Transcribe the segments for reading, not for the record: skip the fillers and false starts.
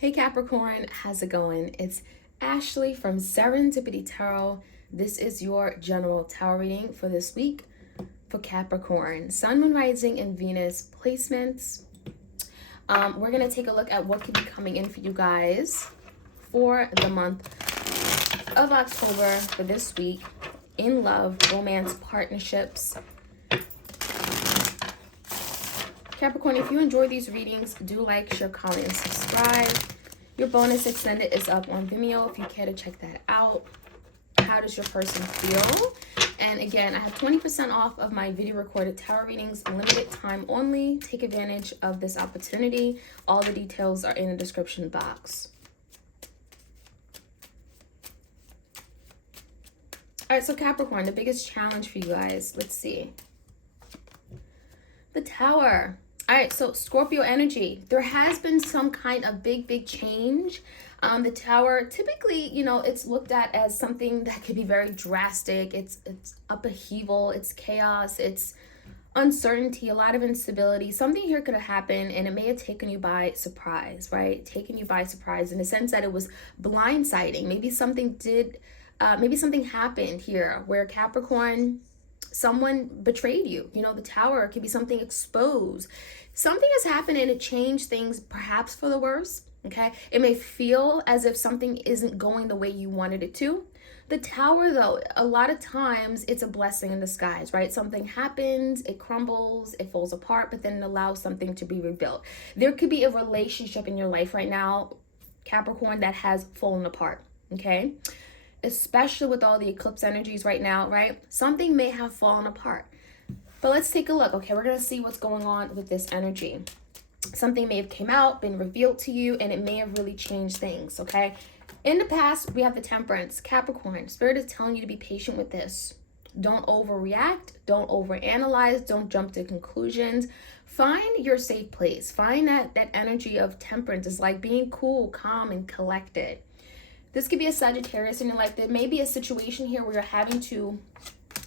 Hey Capricorn, how's it going? It's Ashley from Serendipity Tarot. This is your general tarot reading for this week for Capricorn. Sun, Moon, Rising, and Venus placements. We're going to take a look at what could be coming in for you guys for the month of October for this week in love, romance, partnerships. Capricorn, if you enjoy these readings, do like, share, comment, and subscribe. Your bonus extended is up on Vimeo if you care to check that out. How does your person feel? And again, I have 20% off of my video recorded tarot readings, limited time only. Take advantage of this opportunity. All the details are in the description box. All right, so Capricorn, the biggest challenge for you guys. Let's see. The Tower. All right, so Scorpio energy. There has been some kind of big change. The Tower, typically, you know, it's looked at as something that could be very drastic. It's upheaval, it's chaos, it's uncertainty, a lot of instability. Something here could have happened and it may have taken you by surprise, right? Taken you by surprise in the sense that it was blindsiding. Maybe something happened here where Capricorn, someone betrayed you. You know, the Tower could be something exposed. Something has happened and it changed things perhaps for the worse. Okay, it may feel as if something isn't going the way you wanted it to. The Tower, though, a lot of times it's a blessing in disguise, right? Something happens, it crumbles, it falls apart, but then it allows something to be rebuilt. There could be a relationship in your life right now, Capricorn, that has fallen apart. Okay, especially with all the eclipse energies right now, right? Something may have fallen apart. But let's take a look. Okay, we're going to see what's going on with this energy. Something may have came out, been revealed to you, and it may have really changed things, okay? In the past, we have the Temperance. Capricorn, Spirit is telling you to be patient with this. Don't overreact. Don't overanalyze. Don't jump to conclusions. Find your safe place. Find that energy of Temperance is like being cool, calm, and collected. This could be a Sagittarius in your life. There may be a situation here where you're having to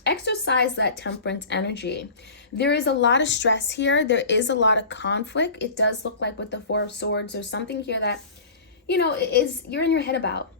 exercise that Temperance energy. There is a lot of stress here. There is a lot of conflict. It does look like with the Four of Swords, there's something here that, you know, you're in your head about.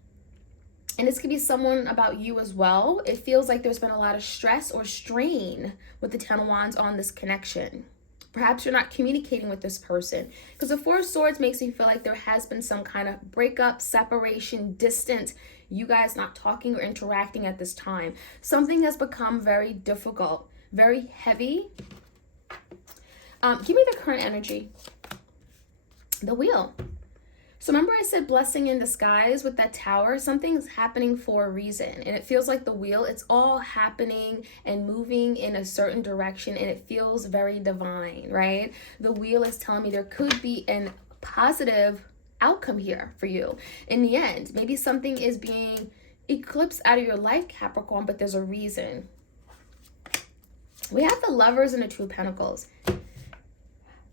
And this could be someone about you as well. It feels like there's been a lot of stress or strain with the Ten of Wands on this connection. Perhaps you're not communicating with this person because the Four of Swords makes me feel like there has been some kind of breakup, separation, distance. You guys not talking or interacting at this time. Something has become very difficult, very heavy. Give me the current energy. The Wheel. So remember I said blessing in disguise with that Tower? Something's happening for a reason. And it feels like the Wheel, it's all happening and moving in a certain direction. And it feels very divine, right? The Wheel is telling me there could be a positive outcome here for you. In the end, maybe something is being eclipsed out of your life, Capricorn, but there's a reason. We have the Lovers and the Two of Pentacles.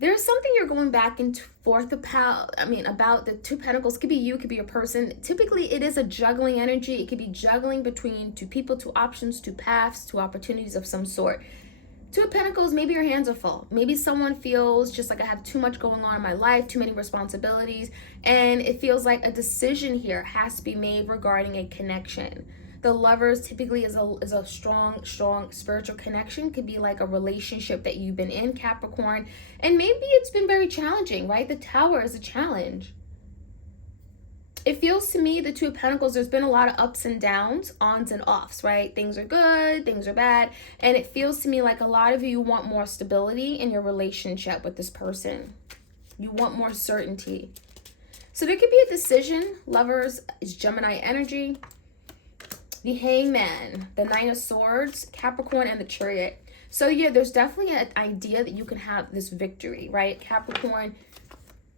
There's something you're going back and forth about. About the Two Pentacles. It could be you, it could be a person. Typically, it is a juggling energy. It could be juggling between two people, two options, two paths, two opportunities of some sort. Two of Pentacles, maybe your hands are full. Maybe someone feels just like I have too much going on in my life, too many responsibilities, and it feels like a decision here has to be made regarding a connection. The Lovers typically is a strong spiritual connection. Could be like a relationship that you've been in, Capricorn. And maybe it's been very challenging, right? The Tower is a challenge. It feels to me, the Two of Pentacles, there's been a lot of ups and downs, ons and offs, right? Things are good, things are bad. And it feels to me like a lot of you want more stability in your relationship with this person. You want more certainty. So there could be a decision. Lovers is Gemini energy. The Hangman, the Nine of Swords, Capricorn, and the Chariot. So yeah, there's definitely an idea that you can have this victory, right? Capricorn,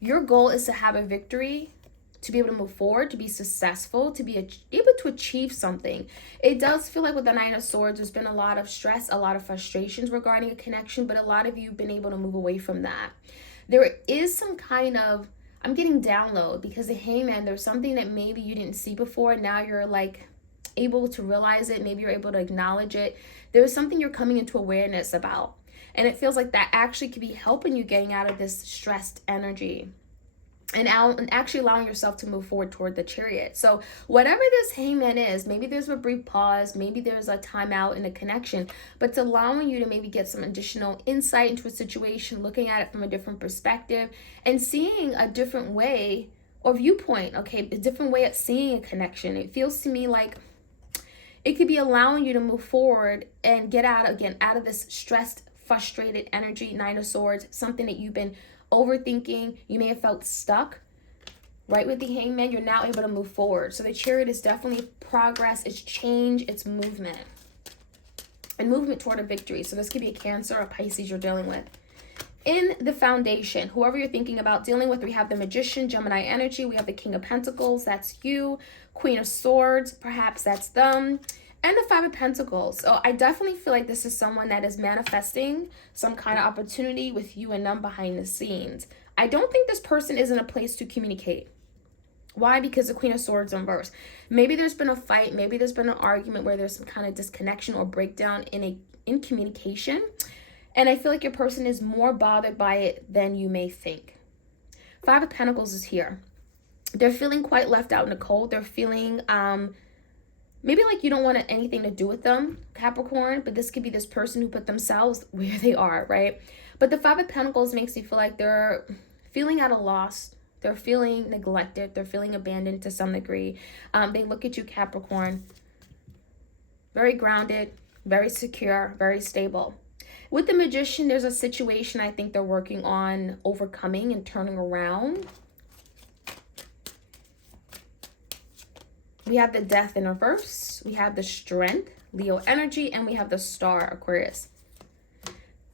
your goal is to have a victory, to be able to move forward, to be successful, to be able to achieve something. It does feel like with the Nine of Swords, there's been a lot of stress, a lot of frustrations regarding a connection, but a lot of you have been able to move away from that. There is some kind of, I'm getting download because the Hangman, there's something that maybe you didn't see before. Now you're like able to realize it. Maybe you're able to acknowledge it. There's something you're coming into awareness about. And it feels like that actually could be helping you getting out of this stressed energy. and actually allowing yourself to move forward toward the Chariot. So whatever this Hangman is, maybe there's a brief pause, maybe there's a timeout in a connection, but it's allowing you to maybe get some additional insight into a situation, looking at it from a different perspective and seeing a different way or viewpoint, okay, a different way of seeing a connection. It feels to me like it could be allowing you to move forward and get out of this stressed, frustrated energy, Nine of Swords, something that you've been overthinking. You may have felt stuck. Right, with the Hangman, you're now able to move forward. So the Chariot is definitely progress, it's change, it's movement. And movement toward a victory. So this could be a Cancer or Pisces you're dealing with. In the foundation, whoever you're thinking about dealing with, we have the Magician, Gemini energy. We have the King of Pentacles, that's you. Queen of Swords, perhaps that's them. And the Five of Pentacles. So I definitely feel like this is someone that is manifesting some kind of opportunity with you and them behind the scenes. I don't think this person is in a place to communicate. Why? Because the Queen of Swords in reverse. Maybe there's been a fight. Maybe there's been an argument where there's some kind of disconnection or breakdown in communication. And I feel like your person is more bothered by it than you may think. Five of Pentacles is here. They're feeling quite left out in the cold. They're feeling maybe like you don't want anything to do with them, Capricorn, but this could be this person who put themselves where they are, right? But the Five of Pentacles makes me feel like they're feeling at a loss. They're feeling neglected. They're feeling abandoned to some degree. They look at you, Capricorn, very grounded, very secure, very stable. With the Magician, there's a situation I think they're working on overcoming and turning around. We have the Death in reverse. We have the Strength, Leo energy, and we have the Star, Aquarius.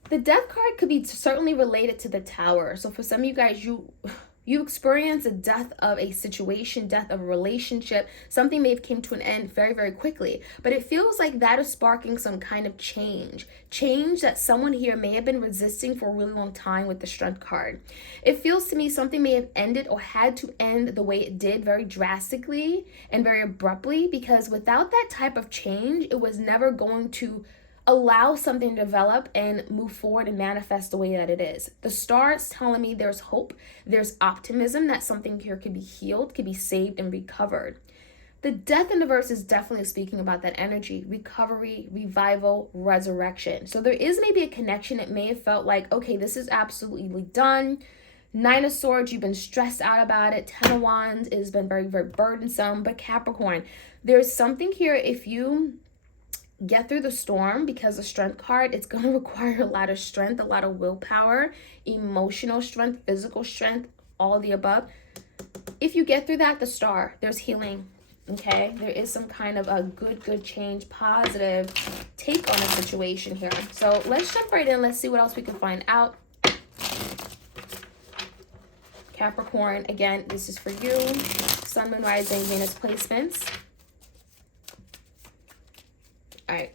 The Death card could be certainly related to the Tower. So for some of you guys, you experience a death of a situation, death of a relationship. Something may have came to an end very, very quickly. But it feels like that is sparking some kind of change. Change that someone here may have been resisting for a really long time with the Strength card. It feels to me something may have ended or had to end the way it did, very drastically and very abruptly. Because without that type of change, it was never going to allow something to develop and move forward and manifest the way that it is. The Star is telling me there's hope, there's optimism that something here could be healed, could be saved and recovered. The Death in the verse is definitely speaking about that energy, recovery, revival, resurrection. So there is maybe a connection. It may have felt like, okay, this is absolutely done. Nine of Swords, you've been stressed out about it. Ten of Wands, it has been very, very burdensome. But Capricorn, there's something here. If you get through the storm, because the Strength card, it's going to require a lot of strength, a lot of willpower, emotional strength, physical strength, all the above. If you get through that, the Star, there's healing. Okay, there is some kind of a good change, positive take on a situation here. So let's jump right in. Let's see what else we can find out. Capricorn, again, this is for you. Sun, Moon, Rising, Venus placements. All right,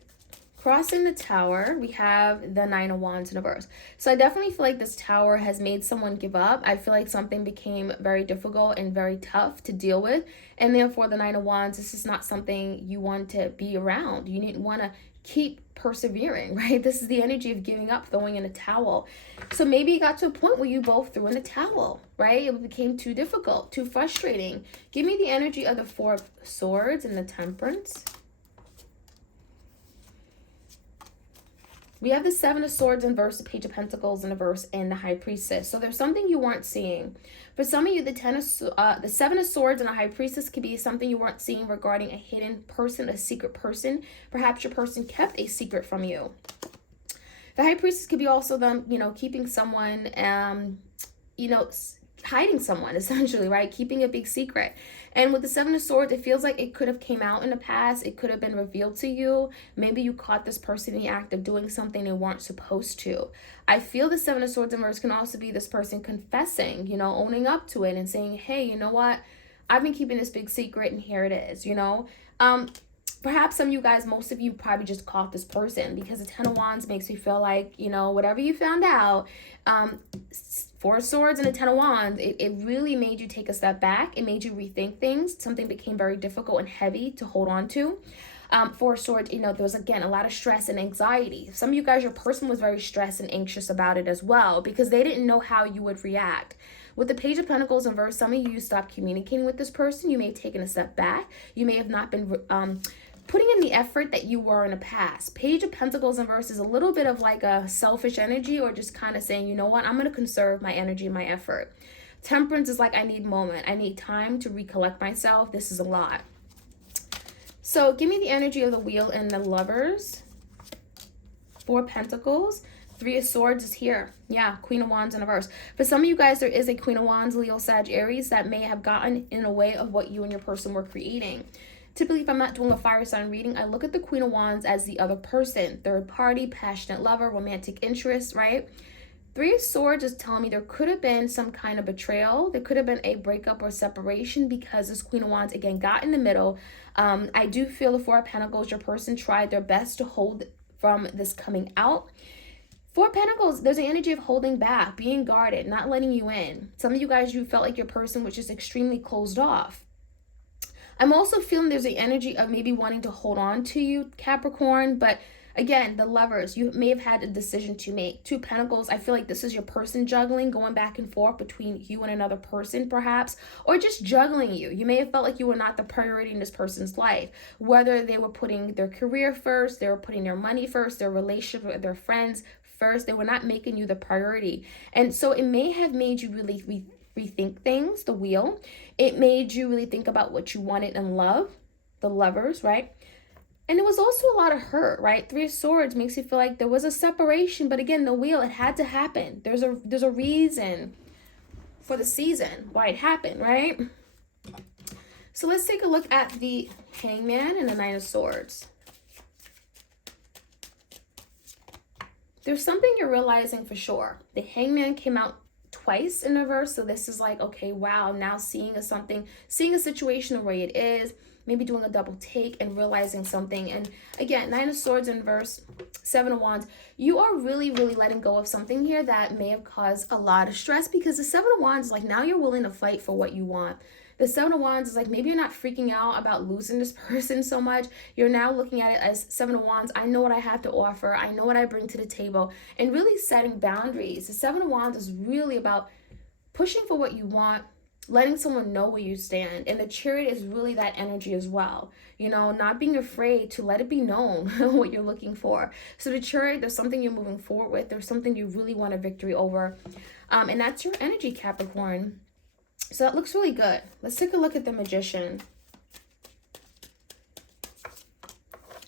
crossing the Tower, we have the Nine of Wands in reverse. So I definitely feel like this Tower has made someone give up. I feel like something became very difficult and very tough to deal with. And therefore, the Nine of Wands, this is not something you want to be around. You didn't want to keep persevering, right? This is the energy of giving up, throwing in a towel. So maybe it got to a point where you both threw in the towel, right? It became too difficult, too frustrating. Give me the energy of the Four of Swords and the Temperance. We have the Seven of Swords in verse, the Page of Pentacles in reverse, and the High Priestess. So there's something you weren't seeing. For some of you, the Seven of Swords and the High Priestess could be something you weren't seeing regarding a hidden person, a secret person. Perhaps your person kept a secret from you. The High Priestess could be also them, keeping someone, hiding someone, essentially, right? Keeping a big secret. And with the Seven of Swords, it feels like it could have came out in the past. It could have been revealed to you. Maybe you caught this person in the act of doing something they weren't supposed to. I feel the Seven of Swords in reverse can also be this person confessing, owning up to it and saying, hey, you know what? I've been keeping this big secret and here it is, Perhaps some of you guys, most of you probably just caught this person because the Ten of Wands makes you feel like, whatever you found out, Four of Swords and the Ten of Wands, it really made you take a step back. It made you rethink things. Something became very difficult and heavy to hold on to. Four of Swords, there was, again, a lot of stress and anxiety. Some of you guys, your person was very stressed and anxious about it as well because they didn't know how you would react. With the Page of Pentacles in reverse, some of you stopped communicating with this person. You may have taken a step back. You may have not been putting in the effort that you were in the past. Page of Pentacles in reverse is a little bit of like a selfish energy, or just kind of saying, you know what, I'm going to conserve my energy, my effort. Temperance is like, I need moment. I need time to recollect myself. This is a lot. So give me the energy of the Wheel and the Lovers. 4 Pentacles. 3 of Swords is here. Yeah, Queen of Wands in reverse. For some of you guys, there is a Queen of Wands, Leo, Sag, Aries that may have gotten in the way of what you and your person were creating. Typically, if I'm not doing a fire sign reading, I look at the Queen of Wands as the other person. Third party, passionate lover, romantic interest, right? 3 of Swords is telling me there could have been some kind of betrayal. There could have been a breakup or separation because this Queen of Wands, again, got in the middle. I do feel the 4 of Pentacles, your person tried their best to hold from this coming out. 4 Pentacles, there's an energy of holding back, being guarded, not letting you in. Some of you guys, you felt like your person was just extremely closed off. I'm also feeling there's an energy of maybe wanting to hold on to you, Capricorn, but again, the Lovers, you may have had a decision to make. 2 Pentacles, I feel like this is your person juggling, going back and forth between you and another person perhaps, or just juggling you. You may have felt like you were not the priority in this person's life, whether they were putting their career first, they were putting their money first, their relationship with their friends first. They were not making you the priority. And so it may have made you really rethink things, the Wheel. It made you really think about what you wanted in love, the Lovers, right? And it was also a lot of hurt, right? 3 of Swords makes you feel like there was a separation, but again, the Wheel, it had to happen. There's a reason for the season why it happened, right? So let's take a look at the Hangman and the 9 of Swords. There's something you're realizing for sure. The Hangman came out twice in reverse, so this is like, okay, wow, I'm now seeing a situation the way it is, maybe doing a double take and realizing something. And again, 9 of Swords in reverse, 7 of Wands, you are really letting go of something here that may have caused a lot of stress, because the 7 of Wands is like, now you're willing to fight for what you want. The 7 of Wands is like, maybe you're not freaking out about losing this person so much. You're now looking at it as 7 of Wands. I know what I have to offer. I know what I bring to the table, and really setting boundaries. The 7 of Wands is really about pushing for what you want, letting someone know where you stand. And the Chariot is really that energy as well. You know, not being afraid to let it be known what you're looking for. So the Chariot, there's something you're moving forward with. There's something you really want a victory over. And that's your energy, Capricorn. So that looks really good. Let's take a look at the Magician.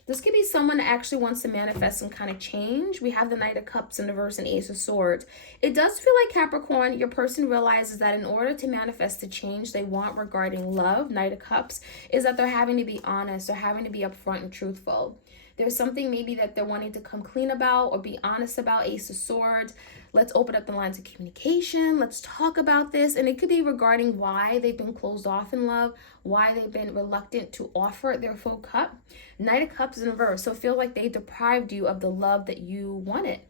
This could be someone that actually wants to manifest some kind of change. We have the Knight of Cups in reverse and Ace of Swords. It does feel like, Capricorn, your person realizes that in order to manifest the change they want regarding love, Knight of Cups, is that they're having to be honest. They're having to be upfront and truthful. There's something maybe that they're wanting to come clean about or be honest about. Ace of Swords. Let's open up the lines of communication. Let's talk about this. And it could be regarding why they've been closed off in love, why they've been reluctant to offer their full cup. Knight of Cups in reverse. So it feels like they deprived you of the love that you wanted.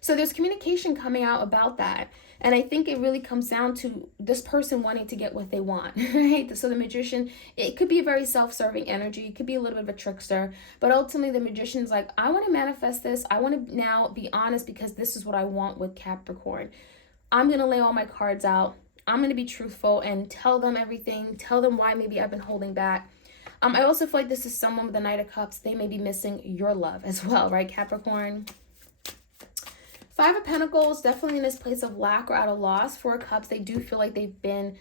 So there's communication coming out about that. And I think it really comes down to this person wanting to get what they want, right? So the Magician, it could be a very self-serving energy. It could be a little bit of a trickster. But ultimately, the Magician's like, I want to manifest this. I want to now be honest because this is what I want with Capricorn. I'm going to lay all my cards out. I'm going to be truthful and tell them everything. Tell them why maybe I've been holding back. I also feel like this is someone with the Knight of Cups. They may be missing your love as well, right, Capricorn? 5 of Pentacles, definitely in this place of lack or at a loss. 4 of Cups, they do feel like they've been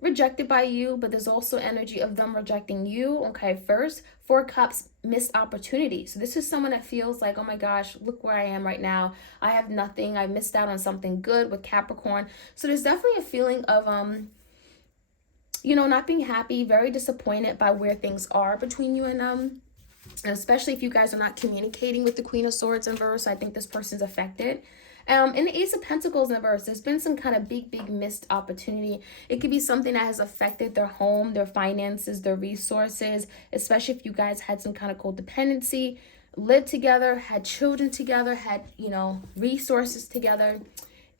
rejected by you, but there's also energy of them rejecting you. Okay, first, 4 Cups, missed opportunity. So this is someone that feels like, oh my gosh, look where I am right now. I have nothing. I missed out on something good with Capricorn. So there's definitely a feeling of, you know, not being happy, very disappointed by where things are between you and especially if you guys are not communicating with the Queen of Swords in verse. I think this person's affected. In the Ace of Pentacles in verse, there's been some kind of big missed opportunity. It could be something that has affected their home, their finances, their resources, especially if you guys had some kind of codependency, lived together, had children together, had, you know, resources together.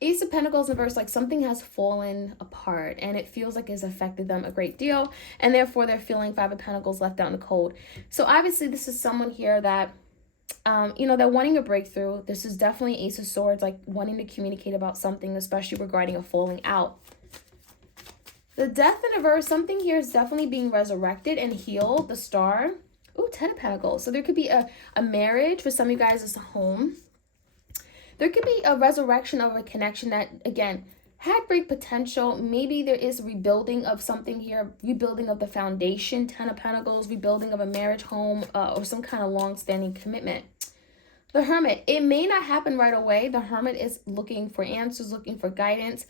Ace of Pentacles in verse, like something has fallen apart and it feels like it's affected them a great deal, and therefore they're feeling 5 of Pentacles left out in the cold. So obviously this is someone here that They're wanting a breakthrough. This is definitely Ace of Swords, like wanting to communicate about something, especially regarding a falling out. The Death in reverse, something here is definitely being resurrected and healed. The Star. Ooh, Ten of Pentacles. So there could be a marriage. For some of you guys, it's a home. There could be a resurrection of a connection that, again, had great potential. Maybe there is rebuilding of something here, rebuilding of the foundation, Ten of Pentacles, rebuilding of a marriage, home, or some kind of long-standing commitment. The Hermit, it may not happen right away. The Hermit is looking for answers, looking for guidance.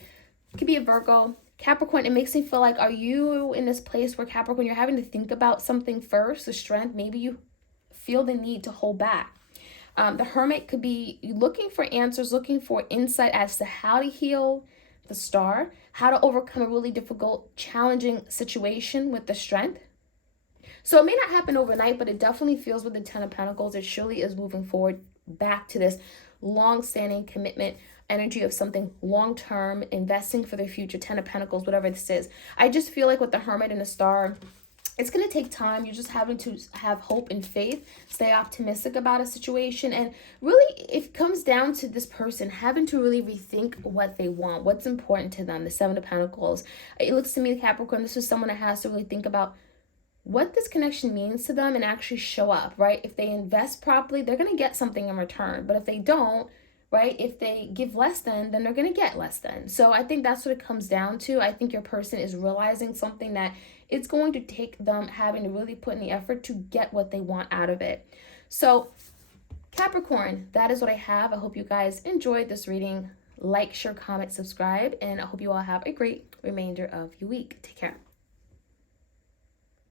It could be a Virgo. Capricorn, it makes me feel like, are you in this place where, Capricorn, you're having to think about something first, the strength, maybe you feel the need to hold back. The Hermit could be looking for answers, looking for insight as to how to heal. The Star, how to overcome a really difficult, challenging situation with the Strength. So it may not happen overnight, but it definitely feels with the Ten of Pentacles, it surely is moving forward back to this long-standing commitment, energy of something long-term, investing for the future, Ten of Pentacles, whatever this is. I just feel like with the Hermit and the Star, it's going to take time. You're just having to have hope and faith, stay optimistic about a situation. And really, it comes down to this person having to really rethink what they want, what's important to them, the Seven of Pentacles. It looks to me, Capricorn, this is someone that has to really think about what this connection means to them and actually show up, right? If they invest properly, they're going to get something in return. But if they don't, right, if they give less than, then they're going to get less than. So I think that's what it comes down to. I think your person is realizing something that it's going to take them having to really put in the effort to get what they want out of it. So Capricorn, that is what I have. I hope you guys enjoyed this reading. Like, share, comment, subscribe, and I hope you all have a great remainder of your week. Take care.